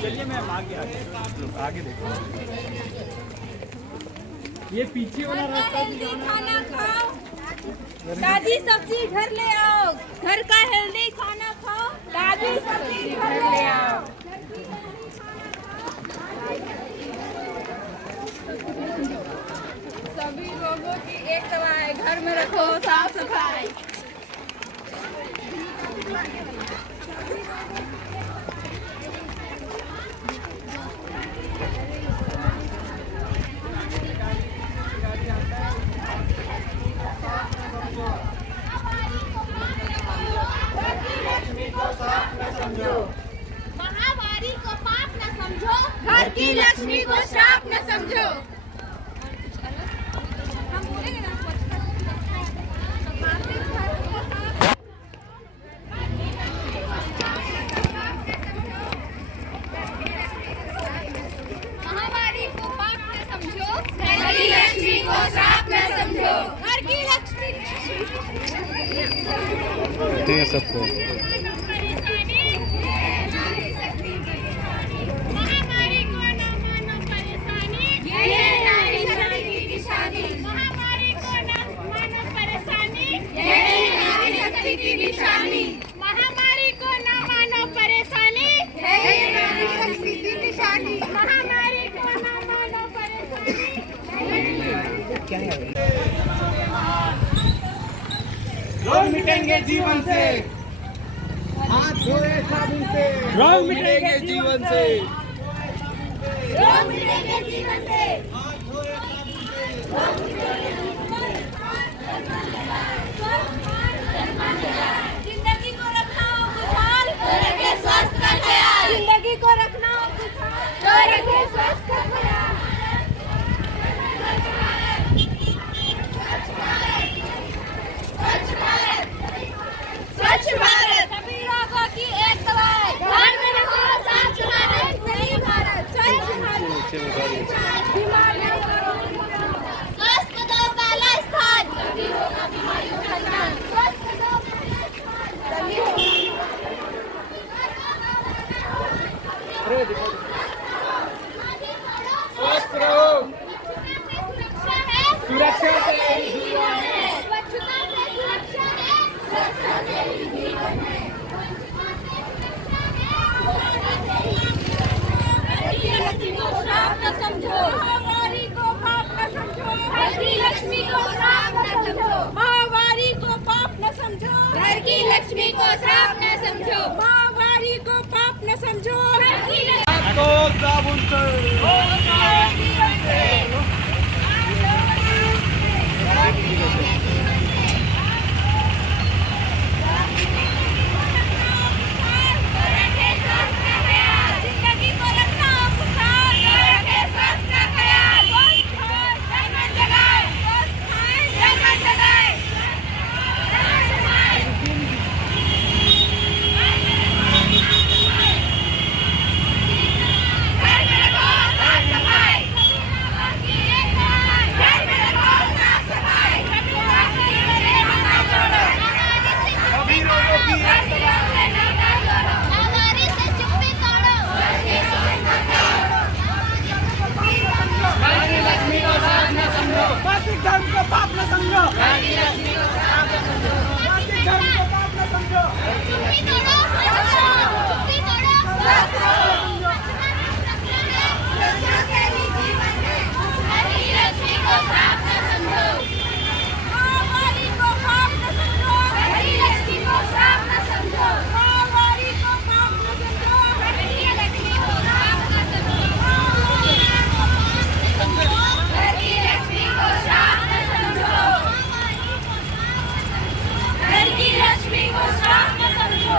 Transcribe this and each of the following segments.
चलिए मैं आगे देखो। ये पीछे वाला रास्ता खाना खाओ, ताजी सब्जी घर ले आओ, घर का हेल्दी खाना खाओ, ताजी सब्जी घर ले आओ। सभी रोगों की एक दवा है, घर में रखो साफ सफाई। महामारी को पाप न समझो, घर की लक्ष्मी को श्राप न समझो। महामारी को पाप न समझो, घर की लक्ष्मी को श्राप न समझो। घर की लक्ष्मी ठीक है सबको। महामारी को न मानो परेशानी, ये नारी शक्ति की निशानी। महामारी को न मानो परेशानी, ये नारी शक्ति की निशानी। महामारी को न मानो परेशानी, ये नारी शक्ति की निशानी। महामारी को न मानो परेशानी। रोग मिटेंगे जीवन से, हाथ धोए साबुन से। रोग मिटेंगे जीवन से, रोग मिटेंगे जीवन से। जिंदगी को रखना हो खुशहाल, तो रखे स्वास्थ्य का ख्याल। जिंदगी को रखना हो खुशहाल, तो रखे स्वास्थ्य का ख्याल। स्वच्छ भारत, सभी रोगों की एक दवा है, घर में रखो साफ सफाई। सही भारत, स्वच्छ भारत। बीमारियों का स्वस्थ दो पहला स्थान, तभी होगा बीमारियों का ध्यान। स्वस्थ दो पहला स्थान, तभी स्वस्थ रहो, सुरक्षा है, सुरक्षा से ही जीवन है। स्वच्छता से सुरक्षा है, स्वच्छता से ही जीवन है। घर की लक्ष्मी को श्राप न समझो, महामारी को पाप न समझो। घर की लक्ष्मी को श्राप न समझो, महामारी को पाप न समझो। घर की लक्ष्मी को श्राप न समझो, महामारी को पाप न समझो। घर की तो साबुन जिंदगी को रखना हो खुशहाल, तो रखे स्वास्थ्य का ख्याल। जगह जगह जगह जगह घर में रखो साफ सफाई। घर में रखो साफ सफाई। सभी रोगों की एक दवा है। महामारी से चुप्पी तोड़ो, घर की लक्ष्मी को साफ न समझो, मासिक धर्म को पाप न समझो। घर की लक्ष्मी को साफ न समझो, मासिक धर्म को पाप न समझो। चुप्पी तोड़ो, चुप्पी तोड़ो, घर की लक्ष्मी को साफ न समझो, महामारी को पाप न समझो। घर की लक्ष्मी को साफ न समझो, महामारी को पाप न समझो। घर की लक्ष्मी को साफ न समझो, घर की लक्ष्मी को साफ न समझो। घर की लक्ष्मी को साफ न समझो।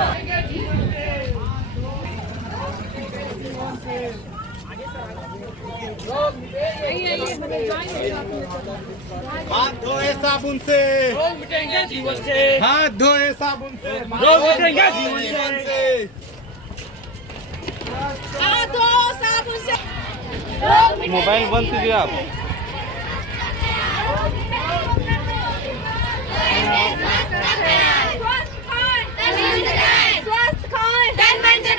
हाथ धोए साबुन से, रोग मिटेंगे जीवन से, हाथ धोए साबुन से। रोग मिटेंगे जीवन से। हाथ धो साबुन से। मोबाइल बंद कीजिए आप। स्वस्थ खाएं, तन मन जगाएं। स्वस्थ खाएं, तन मन जगाएं।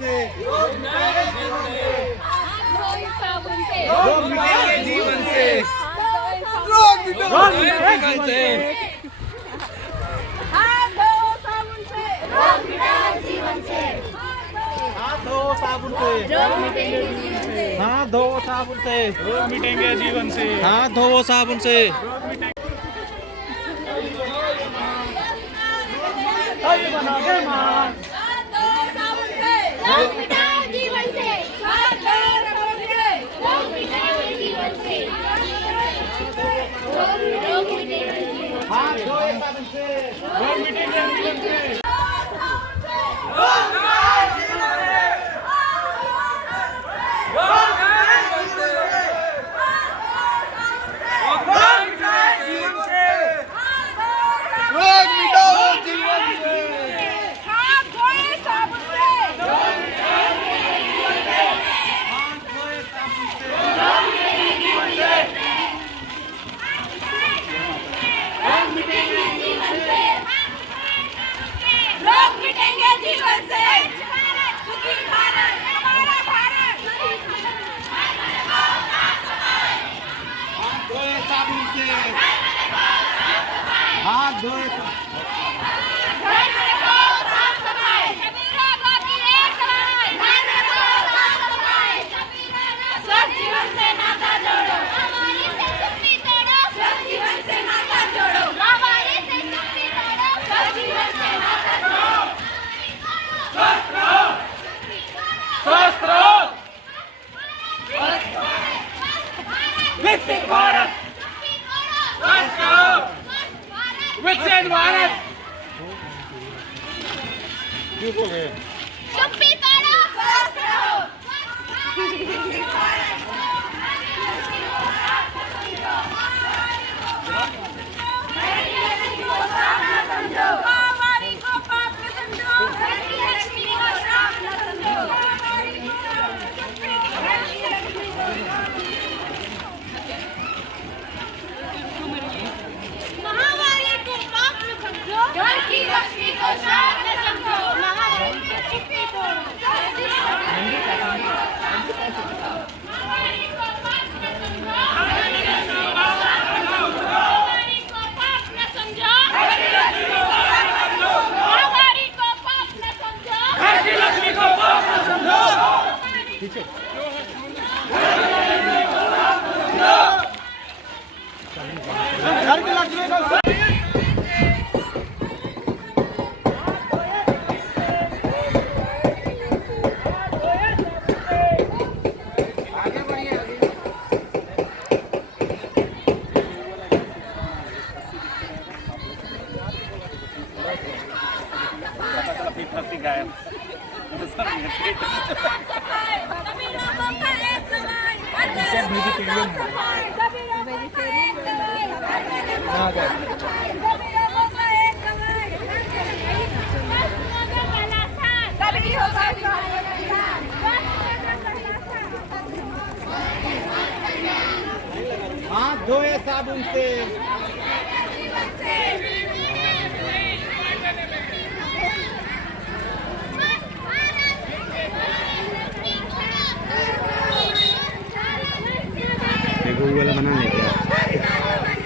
से रोग मिटेंगे जीवन से रोग मिटेंगे जीवन से रोग मिटेंगे जीवन से हाथ धो साबुन से रोग मिटेंगे जीवन से हाथ धो साबुन से रोग मिटेंगे जीवन से हाथ धो साबुन से रोग मिटेंगे जीवन से। हाथ धो साबुन से हाथ धो साबुन से रोग मिटेंगे जीवन से हाथ धो साबुन से रोग मिटेंगे जीवन से रोग मिटेंगे जीवन हाथ धो साबुन से रोग मिटेंगे जीवन से। रोग मिटाओ जीवन से हाथ धोए साबुन से रोग मिटेंगे जीवन से सुखी भारत हमारा भारत धोए साबुन से हाथ धोए स्वस्थ जीवन से नाता जोड़ो हमारे से चुप्पी तोड़ो स्वस्थ जीवन से नाता जोड़ो हमारे से चुप्पी तोड़ो स्वस्थ जीवन से नाता जोड़ो स्वस्थ रहो, स्वस्थ रहो। विकसित भारत, स्वस्थ रहो, विकसित भारत। चुप्पी तोड़ो स्वस्थ रहो महामारी को पाप न समझो लक्ष्मी को श्राप न समझो महामारी को पाप न समझो घर की लक्ष्मी को श्राप न समझो महामारी को चुप्पी तोड़ो महामारी को पाप न समझो महामारी को पाप न समझो महामारी को पाप न समझो घर की लक्ष्मी को पाप न समझो। घर की लक्ष्मी को हाथ धोए साबुन से वाला बना लेते हैं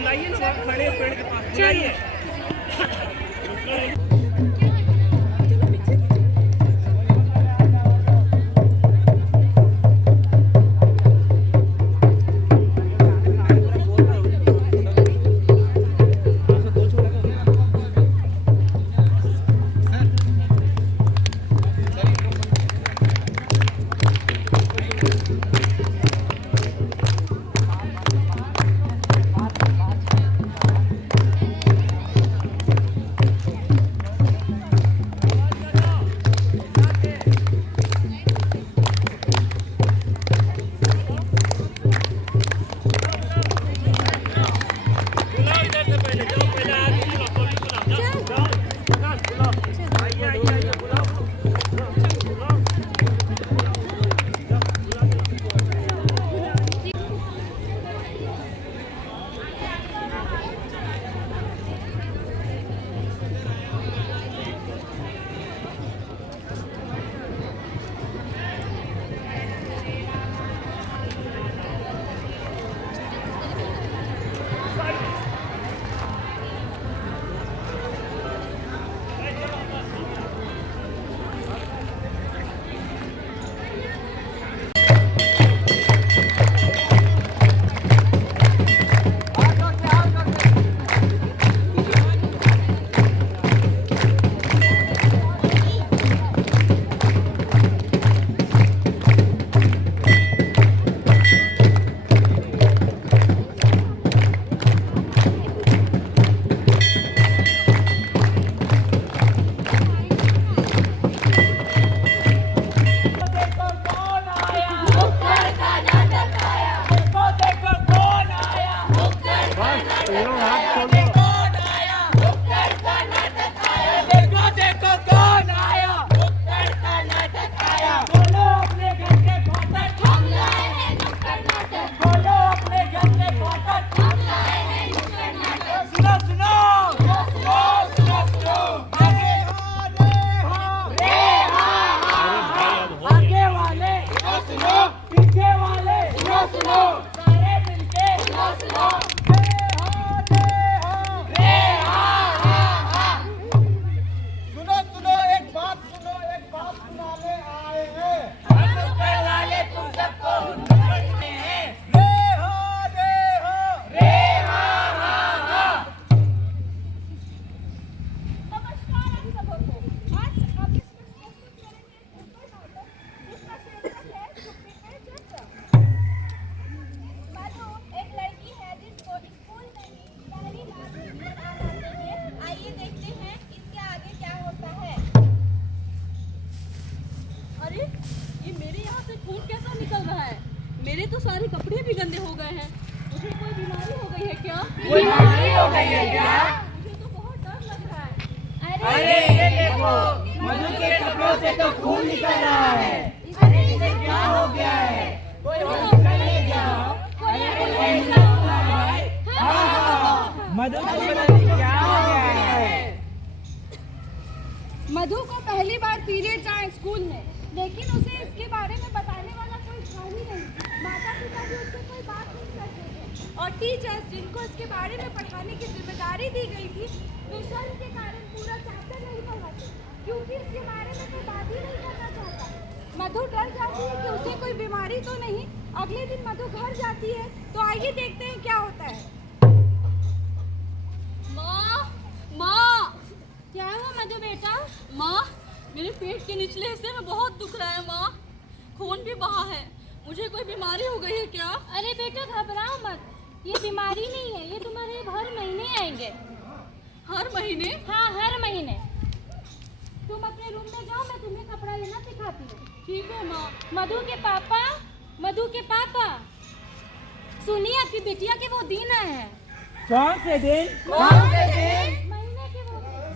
बुलाइए ना, वहाँ खड़े पेड़ के पास बुलाइए। मेरे तो सारे कपड़े भी गंदे हो गए हैं। मुझे कोई बीमारी हो गई है क्या? कोई बीमारी हो गई है क्या? मुझे तो बहुत डर लग रहा है। अरे ये देखो, मधु के कपड़ों से तो खून निकल रहा है। अरे इसे क्या हो गया है? कोई हॉस्पिटल ले जाओ। मधु को बताइए क्या हो गया है? मधु को पहली बार पीरियड्स आए स्कूल में, लेकिन उसे इसके बारे में बताने वाला कोई था ही नहीं। माता पिता भी उससे कोई बात नहीं करते थे और टीचर्स जिनको इसके बारे में पढ़ाने की जिम्मेदारी दी गई थी, विषय के कारण पूरा चैप्टर नहीं पढ़ाते, क्योंकि इसके बारे में कोई बात ही नहीं करना चाहता। मधु डर जाती है कि उसे कोई बीमारी तो नहीं। अगले दिन मधु घर जाती है, तो आइए देखते हैं क्या होता है। माँ, क्या हुआ मधु बेटा? माँ, मेरे पेट के निचले हिस्से में बहुत दुख रहा है माँ, खून भी बहा है। मुझे कोई बीमारी हो गई है क्या? अरे बेटा घबराओ मत, ये बीमारी नहीं है, ये तुम्हारे हर महीने आएंगे। हर महीने? हाँ, हर महीने। तुम अपने रूम में जाओ, मैं तुम्हें कपड़ा लेना सिखाती हूँ। ठीक है माँ। मधु के पापा, सुनिए आपकी बिटिया के वो दिन आए हैं। कौन से दिन?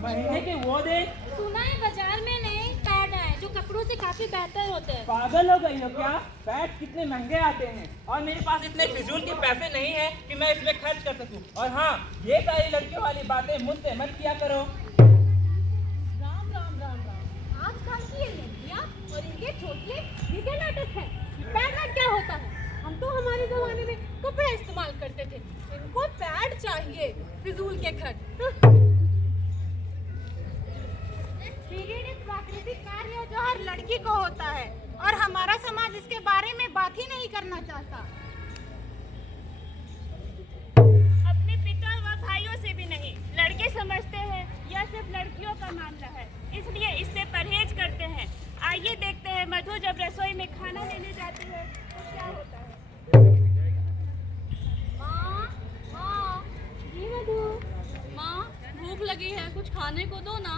महीने के वो दिन? सुना है बाजार में नए पैड आए जो कपड़ों से काफी बेहतर होते हैं। पागल हो गई हो क्या? पैड कितने महंगे आते हैं और मेरे पास इतने फिजूल के पैसे नहीं है कि मैं इसमें खर्च कर सकूं। और हाँ, ये सारी लड़कियों वाली बातें मुझसे मत किया करो। राम राम राम राम। आजकल की ये लड़कियाँ और इनके छोटे ये क्या नाटक है? पैड क्या होता है? हम तो हमारे जमाने में कपड़ा इस्तेमाल करते करते थे। इनको पैड चाहिए, फिजूल के खर्च। पीरियड एक प्राकृतिक कार्य है जो हर लड़की को होता है और हमारा समाज इसके बारे में बात ही नहीं करना चाहता। अपने पिता व भाइयों से भी नहीं, लड़के समझते हैं यह सिर्फ लड़कियों का मामला है, इसलिए इससे परहेज करते हैं। आइए देखते हैं मधु जब रसोई में खाना लेने जाती है तो क्या होता है। माँ, जी मधु। माँ, भूख लगी है, कुछ खाने को दो ना।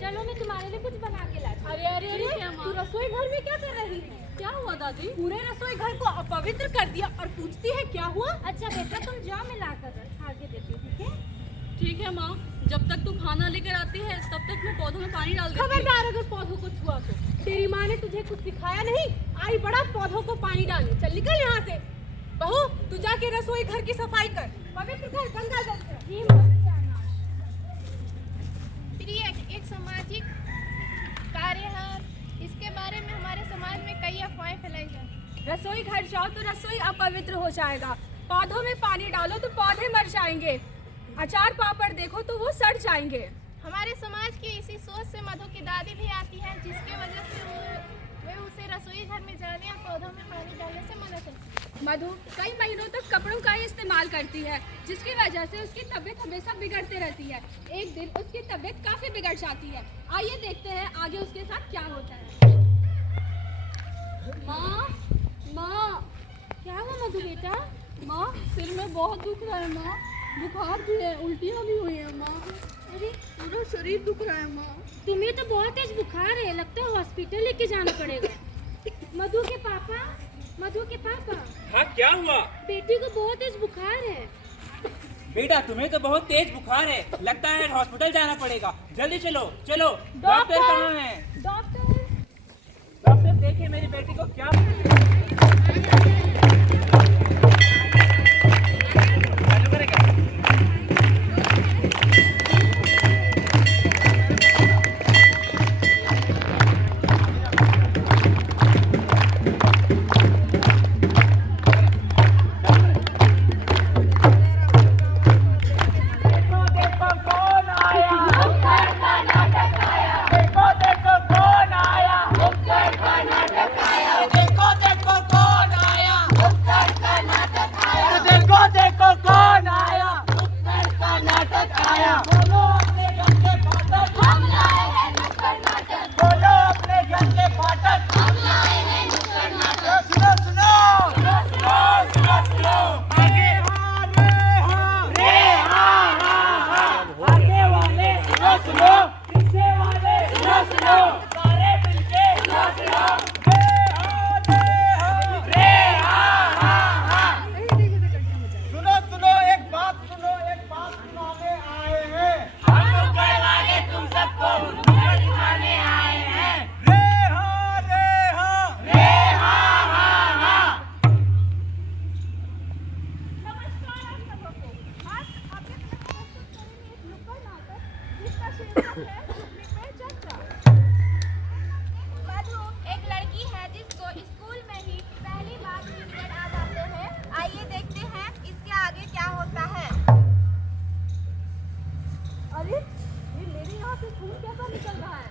चलो मैं तुम्हारे लिए कुछ बना के लाती हूँ। अरे तू रसोई घर में क्या कर रही है? क्या हुआ दादी? पूरे रसोई घर को अपवित्र कर दिया और पूछती है क्या हुआ? अच्छा बेटा तुम जाओ, मैं लाकर आगे देती हूँ, ठीक है? ठीक है माँ, जब तक तू खाना लेकर आती है तब तक मैं पौधों में पानी डाल देती हूँ। खबरदार अगर पौधों को छुआ तो। तेरी माँ ने तुझे कुछ सिखाया नहीं? आई बड़ा पौधों को पानी डालने। चल निकल यहाँ से। बहू तू जाके रसोई घर की सफाई कर, पवित्र कर, गंगा जल से। पीरियड एक सामाजिक कार्य है, इसके बारे में हमारे समाज में कई अफवाहें फैलाई जाती हैं। रसोई घर जाओ तो रसोई अपवित्र हो जाएगा, पौधों में पानी डालो तो पौधे मर जाएंगे, अचार पापड़ देखो तो वो सड़ जाएंगे। हमारे समाज की इसी सोच से मधु की दादी भी आती है, जिसकी वजह से वे उसे रसोई घर में जाने और पौधों में पानी डालने से मना करती है। मधु कई महीनों तक कपड़ों का ही इस्तेमाल करती है, जिसकी वजह से उसकी तबीयत हमेशा बिगड़ती रहती है। एक दिन उसकी तबीयत काफी बिगड़ जाती है। आइए देखते हैं आगे उसके साथ क्या होता है। माँ, क्या हुआ मधु बेटा? माँ सिर में बहुत दुख रहा है माँ, बुखार भी है, उल्टियाँ भी हुई है माँ, अरे पूरा शरीर दुख रहा है माँ। तुम्हें तो बहुत तेज बुखार है, लगता है हॉस्पिटल लेके जाना पड़ेगा। मधु के पापा, हाँ क्या हुआ? बेटी को बहुत तेज बुखार है। बेटा तुम्हें तो बहुत तेज बुखार है, लगता है हॉस्पिटल जाना पड़ेगा। जल्दी चलो चलो। डॉक्टर कहाँ है? डॉक्टर देखिए मेरी बेटी को क्या मधु एक लड़की है जिसको स्कूल में ही पहली बार पीरियड आ जाते हैं। आइए देखते हैं इसके आगे क्या होता है। अरे ये मेरे यहाँ से खून कैसा निकल रहा है?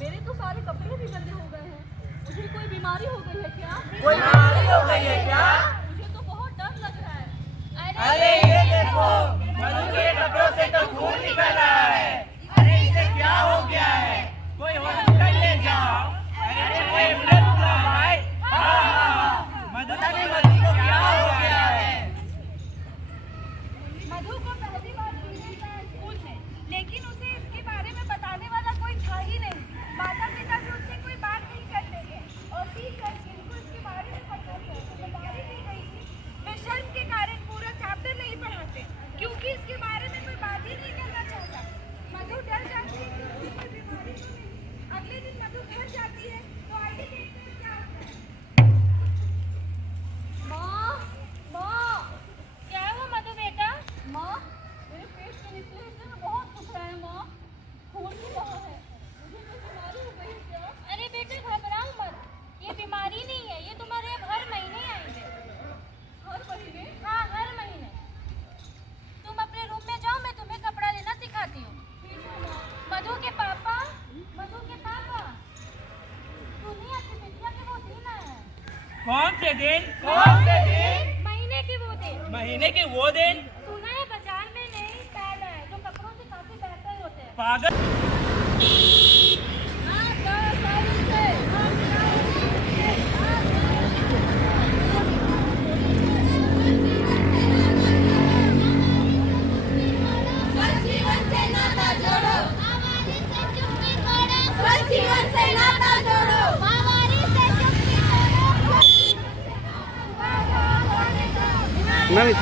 मेरे तो सारे कपड़े भी गंदे हो गए हैं। मुझे कोई बीमारी हो गई है क्या? मुझे तो बहुत डर लग रहा है। अरे ये देखो, मधु के कपड़ों से तो खून निकल रहा है। अरे इसे क्या हो गया है? कोई हॉस्पिटल ले जाओ। अरे कोई एम्बुलेंस बुलाओ भाई। मधु को क्या हो गया है? मधु को पहली बार पीरियड आया स्कूल में, लेकिन उसे इसके बारे में बताने वाला कोई था ही नहीं। माता पिता भी उससे कोई बात नहीं करते थे और टीचर जिनको इसके बारे में पता था तो बता ही नहीं रही थी। वे शर्म के कारण पूरा चैप्टर नहीं पढ़ाते क्योंकि इसके बारे में कोई बात ही नहीं करना चाहता। से दिन? कौन से दिन? महीने के वो दिन। महीने के वो दिन? सुना है बाजार में नई पैड है जो कपड़ों से काफी बेहतर होते हैं। पागल। स्वच्छ जीवन से नाता जोड़ो, महामारी से चुप्पी तोड़ो, स्वच्छ जीवन से नाता जोड़ो, महामारी से चुप्पी तोड़ो, नहीं